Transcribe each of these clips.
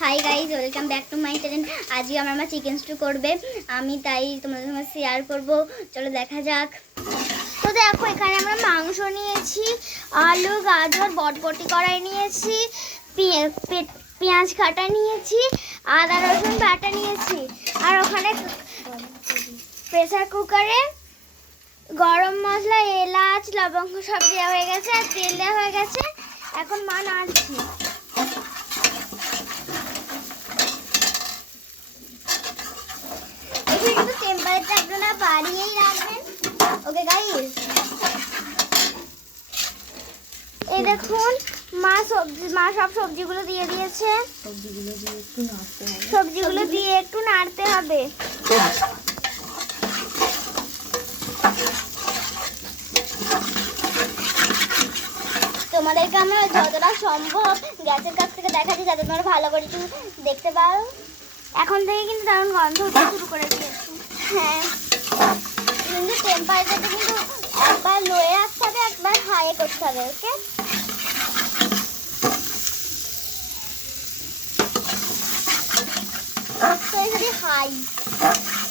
Hi guys, welcome back to my channel. আজকে আমার মা চিকেন স্টু করবে, আমি তাই তোমাদের সঙ্গে শেয়ার করব। চলো দেখা যাক। তো দেখো, এখানে আমরা মাংস নিয়েছি, আলু, গাজর, বটবটি কড়াই নিয়েছি, পেঁয়াজ কাটা নিয়েছি, আদা রসুন বাটা নিয়েছি, আর ওখানে প্রেসার কুকারে গরম মশলা, এলাচ, লবঙ্গ সব দেওয়া হয়ে গেছে, আর তেল দেওয়া হয়ে গেছে। এখন মা নাড়ছি। কিন্তু টেম্পারেচার আপনারা বাড়িয়েই রাখবেন। ওকে গাইস, এই দেখুন মা সব সবজিগুলো দিয়ে দিয়েছে। সবজিগুলো দিয়ে একটু নাড়তে হবে। তোমাদেরকে আমরা যতটা সম্ভব গ্যাসের কাছ থেকে দেখাচ্ছি, যাতে তোমরা ভালো করে একটু দেখতে পারো। এখন থেকে কিন্তু দারুণ গন্ধ উঠতে শুরু করে দিয়েছে। হ্যাঁ, কিন্তু টেম্পারেচারটা কিন্তু একবার লোয়ে রাখতে হবে, একবার হাই করতে হবে। ওকে, যদি হাই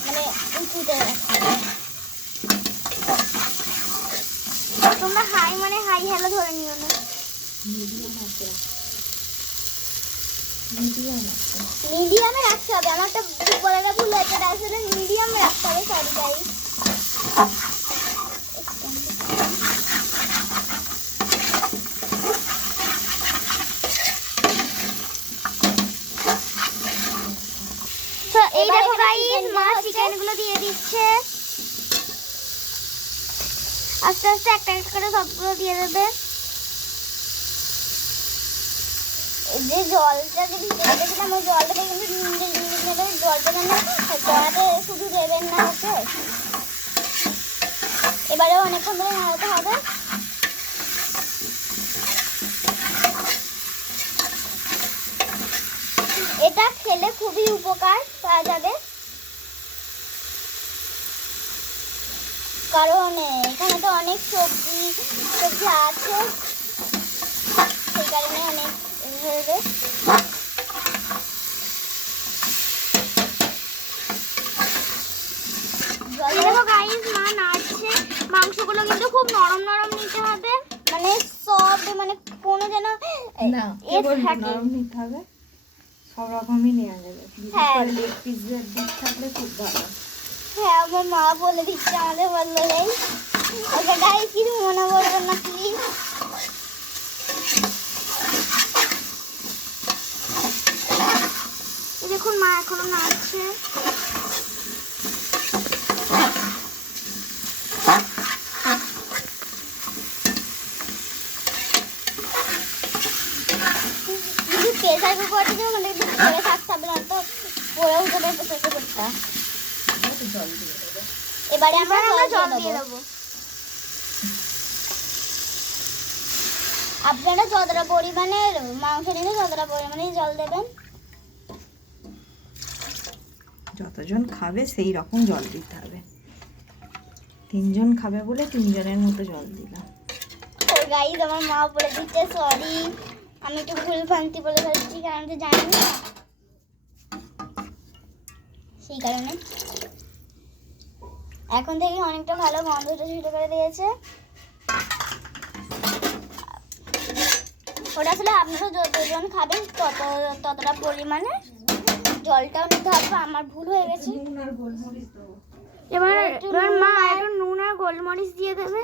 মানে উঁচুতে রাখতে হবে। তোমরা হাই মানে হাই হ্যালো ধরে নিও না, মিডিয়ামে রাখতে হবে। আমার একটা বলাটা ভুল হয়েছে, আসলে মিডিয়ামে রাখতে হবে। Sorry guys. তো এই দেখো গাইস, মা চিকেনগুলো দিয়ে দিচ্ছে। আস্তে আস্তে একটা একটা করে সবগুলো দিয়ে দেবে। যে জলটা যে ভিতরে দেখলাম, ওই জলটা কিন্তু জলটা যেন কড়াতে শুধু দেবেন না। ওকে, এবারে অনেকক্ষণ ধরে নাড়াতে হবে। এটা খেলে খুবই উপকার পাওয়া যাবে, কারণ এখানে তো অনেক সবজি আছে, সেই কারণে অনেক হবে। মা নাড়ছে। মাংসগুলো কিন্তু খুব নরম নরম নিতে হবে, মানে সব মানে কোনো যেন নরম নিতে হবে। সব রকমই নেওয়া যাবে। পিৎজার দিক থাকলে খুব ভালো। হ্যাঁ, আমার মা বলে দিচ্ছে, আমাদের বললেই। ওকে গাইস, কিছু মনে করবেন না প্লিজ। দেখুন মা এখনো নাড়ছে। প্রেসার কুকারটা যে মানে ধরে থাকতে হবে, না তো পড়ে উঠবে প্রেসার কুকারটা। এবারে আমরা জল দিয়ে দেবো। আপনারা যতটা পরিমাণে মাংস নিলে ততটা পরিমাণে জল দেবেন। যতজন খাবে সেই রকম জল দিতে হবে। 3 জন খাবে বলে 3 জনের মতো জল দিলাম। ওই গাইস, আমার মা বলে দিচ্ছে, সরি আমি একটু ভুল ভ্রান্তি বলে ফেলছি, কারণ তো জানি না, সেই কারণে। এখন থেকে অনেকটা ভালো গন্ধটা শুরু করে দিয়েছে। ওটা আসলে আপনারা যতজন খাবেন ততটা পরিমাণে জলটাও নিতে হবে। আমার ভুল হয়ে গেছে। এবার মা একটু নুন আর গোলমরিচ দিয়ে দেবে।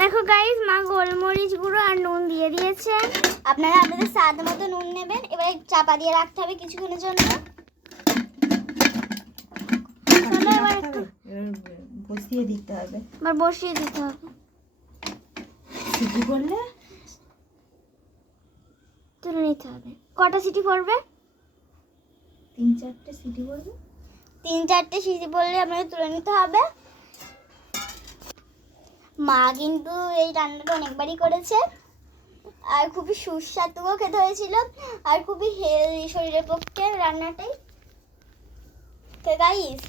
দেখো গাইস, মা গোলমরিচ গুঁড়ো আর নুন দিয়ে দিয়েছে। আপনারা আপনাদের স্বাদ মতো নুন নেবেন। এবারে চাপা দিয়ে রাখতে হবে কিছুক্ষণের জন্য। এবার বসিয়ে দিতে হবে। সিটি করলে তুলে নিতে হবে। কটা সিটি পড়বে? 3-4টে সিটি পড়বে। 3-4টে সিটি পড়লে আপনাকে তুলে নিতে হবে। মা কিন্তু এই রান্নাটা অনেকবারই করেছে, আর খুবই সুস্বাদুও খেতে হয়েছিল, আর খুবই হেলদি শরীরের পক্ষে রান্নাটাই। তো গাইস,